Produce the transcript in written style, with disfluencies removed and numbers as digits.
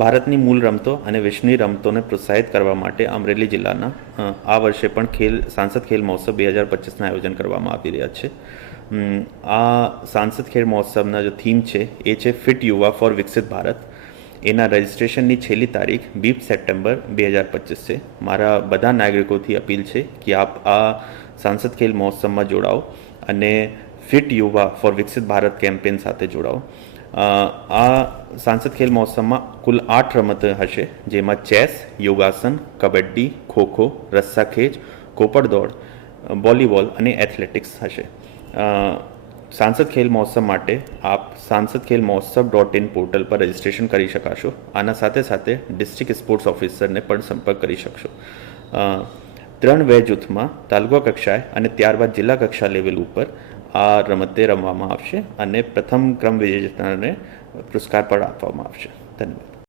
ભારતની મૂળ રમતો અને વિશ્વની રમતોને પ્રોત્સાહિત કરવા માટે અમરેલી જિલ્લાના આ વર્ષે પણ સાંસદ ખેલ મહોત્સવ 2025ના આયોજન કરવામાં આવી રહ્યા છે. આ સાંસદ ખેલ મહોત્સવના જો થીમ છે એ છે ફિટ યુવા ફોર વિકસિત ભારત. એના રજિસ્ટ્રેશનની છેલ્લી તારીખ 20 સપ્ટેમ્બર 2025 છે. મારા બધા નાગરિકોથી અપીલ છે કે આપ આ સાંસદ ખેલ મહોત્સવમાં જોડાઓ અને ફિટ યુવા ફોર વિકસિત ભારત કેમ્પેન સાથે જોડાઓ. આ સાંસદ ખેલ મહોત્સવમાં કુલ 8 રમતો હશે, જેમાં ચેસ, યોગાસન, કબડ્ડી, ખોખો, રસ્સાખેંચ, કોપડ દોડ, વોલીબોલ અને એથ્લેટિક્સ હશે. સાંસદ ખેલ મહોત્સવ માટે આપ sansad-khelmohatsав.in પોર્ટલ પર રજિસ્ટ્રેશન કરી શકાશો. આના સાથે સાથે ડિસ્ટ્રિક્ટ સ્પોર્ટ્સ ઓફિસરને પણ સંપર્ક કરી શકશો. 3 વય જૂથમાં તાલુકા કક્ષાએ અને ત્યારબાદ જિલ્લા કક્ષા લેવલ ઉપર આ રમતે રમવામાં આવશે અને પ્રથમ ક્રમ વિજેતાને પુરસ્કાર પણ આપવામાં આવશે. ધન્યવાદ.